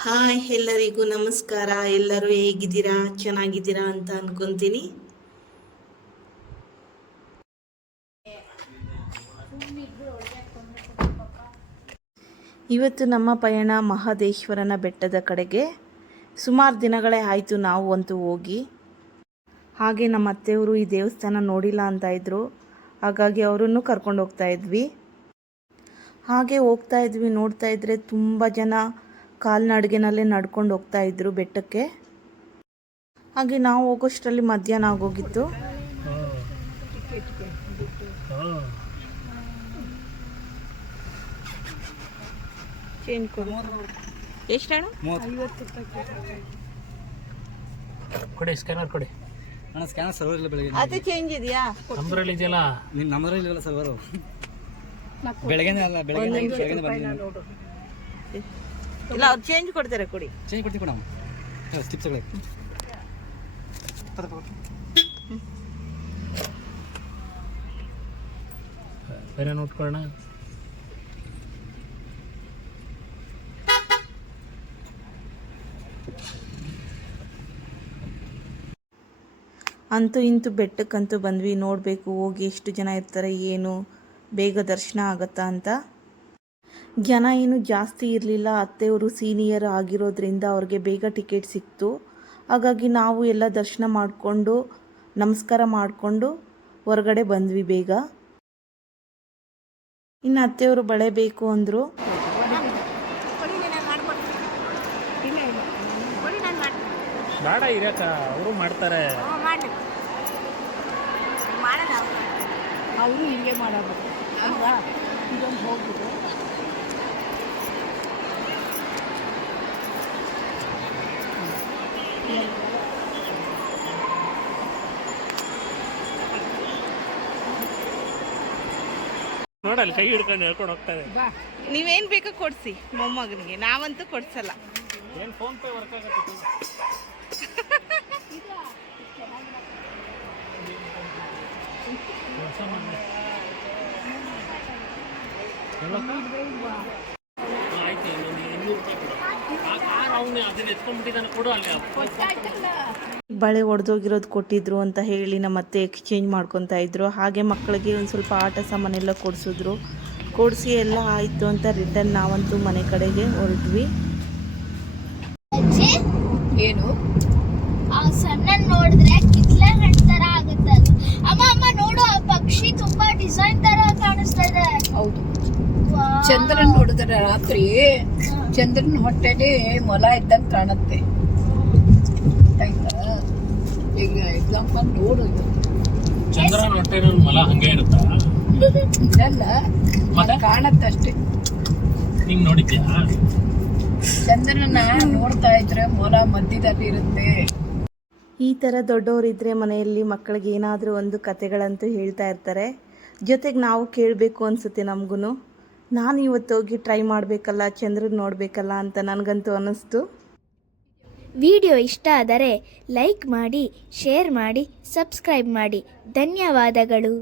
Hi ಎಲ್ಲರಿಗೂ ನಮಸ್ಕಾರ. ಎಲ್ಲರೂ ಹೇಗಿದ್ದೀರಾ? ಚೆನ್ನಾಗಿದ್ದೀರಾ ಅಂತ ಅನ್ಕೊಂತೀನಿ. ಇವತ್ತು ನಮ್ಮ ಪಯಣ ಮಹದೇಶ್ವರನ ಬೆಟ್ಟದ ಕಡೆಗೆ. ಸುಮಾರು ದಿನಗಳೇ ಆಯಿತು ನಾವು ಅಂತೂ ಹೋಗಿ. ಹಾಗೆ ನಮ್ಮ ಅತ್ತೆಯವರು ಈ ದೇವಸ್ಥಾನ ನೋಡಿಲ್ಲ ಅಂತ ಇದ್ದರು, ಹಾಗಾಗಿ ಅವರನ್ನು ಕರ್ಕೊಂಡು ಹೋಗ್ತಾ ಇದ್ವಿ. ಹಾಗೆ ಹೋಗ್ತಾ ಇದ್ವಿ, ನೋಡ್ತಾ ಇದ್ರೆ ತುಂಬ ಜನ ಕಾಲ್ನಡಿಗೆನಲ್ಲೇ ನಡ್ಕೊಂಡು ಹೋಗ್ತಾ ಇದ್ರು ಬೆಟ್ಟಕ್ಕೆ. ಹಾಗೆ ನಾವು ಹೋಗೋಷ್ಟರಲ್ಲಿ ಮಧ್ಯಾಹ್ನ ಆಗೋಗಿತ್ತು. ಎಷ್ಟಣ್ಣ? ಕೊಡಿ ಸ್ಕ್ಯಾನರ್ ಕೊಡಿ. ಅಣ್ಣ ಸ್ಕ್ಯಾನರ್ ಸರ್ವರ್ ಇಲ್ಲ ಬೆಳಗ್ಗೆ. ಅದು ಚೇಂಜ್ ಇದೆಯಾ? ನಮ್ಮದ್ರಲ್ಲಿ ಇದೆಯಲ್ಲ. ನಿಮ್ಮ ನಮ್ಮದ್ರಲ್ಲಿ ಇಲ್ಲ ಸರ್ವರು. ಬೆಳಗ್ಗೆನೇ ಅಲ್ಲ, ಬೆಳಗ್ಗೆ ಬಂದಿಲ್ಲ. ಇಲ್ಲ, ಅವ್ರು ಚೇಂಜ್ ಕೊಡ್ತಾರೆ. ಕೊಡಿ, ಚೇಂಜ್ ಕೊಡ್ತೀವಿ ಕೊಡ. ಸ್ಟಿಪ್ಸ್ಗಳು ಬೇರೆ ನೋಡ್ಕೊಳ್ಳೋಣ. ಅಂತೂ ಇಂತೂ ಬೆಟ್ಟಕ್ಕಂತೂ ಬಂದ್ವಿ. ನೋಡಬೇಕು ಹೋಗಿ ಎಷ್ಟು ಜನ ಇರ್ತಾರೆ, ಏನು ಬೇಗ ದರ್ಶನ ಆಗತ್ತಾ ಅಂತ. ಜನ ಏನು ಜಾಸ್ತಿ ಇರಲಿಲ್ಲ. ಅತ್ತೆಯವರು ಸೀನಿಯರ್ ಆಗಿರೋದ್ರಿಂದ ಅವ್ರಿಗೆ ಬೇಗ ಟಿಕೆಟ್ ಸಿಕ್ತು. ಹಾಗಾಗಿ ನಾವು ಎಲ್ಲ ದರ್ಶನ ಮಾಡಿಕೊಂಡು ನಮಸ್ಕಾರ ಮಾಡಿಕೊಂಡು ಹೊರಗಡೆ ಬಂದ್ವಿ ಬೇಗ. ಇನ್ನು ಅತ್ತೆಯವರು ಬಳೆ ಬೇಕು ಅಂದರು. ಬೇಡ ಇರಕ, ಅವರು ಮಾಡ್ತಾರೆ. ಅವರು ಹಿಂಗೆ ಮಾಡಬೇಕು ಅಲ್ವಾ? ಇದೊಂದು ಹೋಗ್ಬಿಟ್ಟು ನೋಡಲ್ಲಿ ಕೈ ಹಿಡ್ಕೊಂಡು ಹೇಳ್ಕೊಂಡು ಹೋಗ್ತಾರೆ. ನೀವೇನು ಬೇಕೋ ಕೊಡಿಸಿ ಮೊಮ್ಮಗನಿಗೆ, ನಾವಂತೂ ಕೊಡ್ಸಲ್ಲ. ಏನು ಫೋನ್ ಪೇ ವರ್ಕ್ ಆಗುತ್ತೆ? ಆಯ್ತು, ಇನ್ನೂರು ರೂಪಾಯಿ ಕೊಡು. ಆ ಕಾರ್ ಅವನು ಅದನ್ನ ಎತ್ಕೊಂಡ್ಬಿಟ್ಟಿದ್ದಾನೆ, ಕೊಡು ಅಲ್ಲಿ. ಬಳೆ ಒಡೆದೋಗಿರೋದು ಕೊಟ್ಟಿದ್ರು ಅಂತ ಹೇಳಿ ನಮ್ಮ ಅತ್ತೆ ಎಕ್ಸ್ಚೇಂಜ್ ಮಾಡ್ಕೊತಾ ಇದ್ರು. ಹಾಗೆ ಮಕ್ಕಳಿಗೆ ಒಂದು ಸ್ವಲ್ಪ ಆಟ ಸಾಮಾನೆಲ್ಲ ಕೊಡಿಸಿದ್ರು. ಕೊಡಿಸಿ ಎಲ್ಲ ಆಯಿತು ಅಂತ ರಿಟರ್ನ್ ನಾವಂತೂ ಮನೆ ಕಡೆಗೆ ಹೊರಟ್ವಿ. ಏನು ಆ ಸಣ್ಣ ನೋಡಿದ್ರೆ ಕಿತ್ಲೆ ಹಣ್ಣು ತರ ಆಗುತ್ತೆ ಅದು. ಅಮ್ಮ ಅಮ್ಮ ನೋಡು, ಆ ಪಕ್ಷಿ ತುಂಬಾ ಡಿಸೈನ್ ತರ ಕಾಣಿಸ್ತಾ ಇದೆ. ಹೌದು, ಚಂದ್ರನ್ ನೋಡಿದ್ರೆ ರಾತ್ರಿ ಚಂದ್ರನ ಹೊಟ್ಟೆಲಿ ಮೊಲ ಇದ್ದಂಗೆ ಕಾಣುತ್ತೆ. ಈಗ ಎಕ್ಸಾಂಪಲ್ ನೋಡು, ಚಂದ್ರನ ಹೊಟ್ಟೆ ಮೊಲ ಹಂಗೆ ಇರುತ್ತಾ? ಇದಲ್ಲ, ಕಾಣತ್ತಷ್ಟೇ. ನೀನ್ ನೋಡಿದ್ಯಾ? ಚಂದ್ರನ ನೋಡ್ತಾ ಇದ್ರೆ ಮೊಲ ಮಧ್ಯದಲ್ಲಿ ಇರುತ್ತೆ. ಈ ಥರ ದೊಡ್ಡವರಿದ್ದರೆ ಮನೆಯಲ್ಲಿ ಮಕ್ಕಳಿಗೆ ಏನಾದರೂ ಒಂದು ಕತೆಗಳಂತೂ ಹೇಳ್ತಾ ಇರ್ತಾರೆ. ಜೊತೆಗೆ ನಾವು ಕೇಳಬೇಕು ಅನಿಸುತ್ತೆ ನಮಗೂ. ನಾನು ಇವತ್ತು ಹೋಗಿ ಟ್ರೈ ಮಾಡಬೇಕಲ್ಲ, ಚಂದ್ರನ ನೋಡಬೇಕಲ್ಲ ಅಂತ ನನಗಂತೂ ಅನ್ನಿಸ್ತು. ವಿಡಿಯೋ ಇಷ್ಟ ಆದರೆ ಲೈಕ್ ಮಾಡಿ, ಶೇರ್ ಮಾಡಿ, ಸಬ್ಸ್ಕ್ರೈಬ್ ಮಾಡಿ. ಧನ್ಯವಾದಗಳು.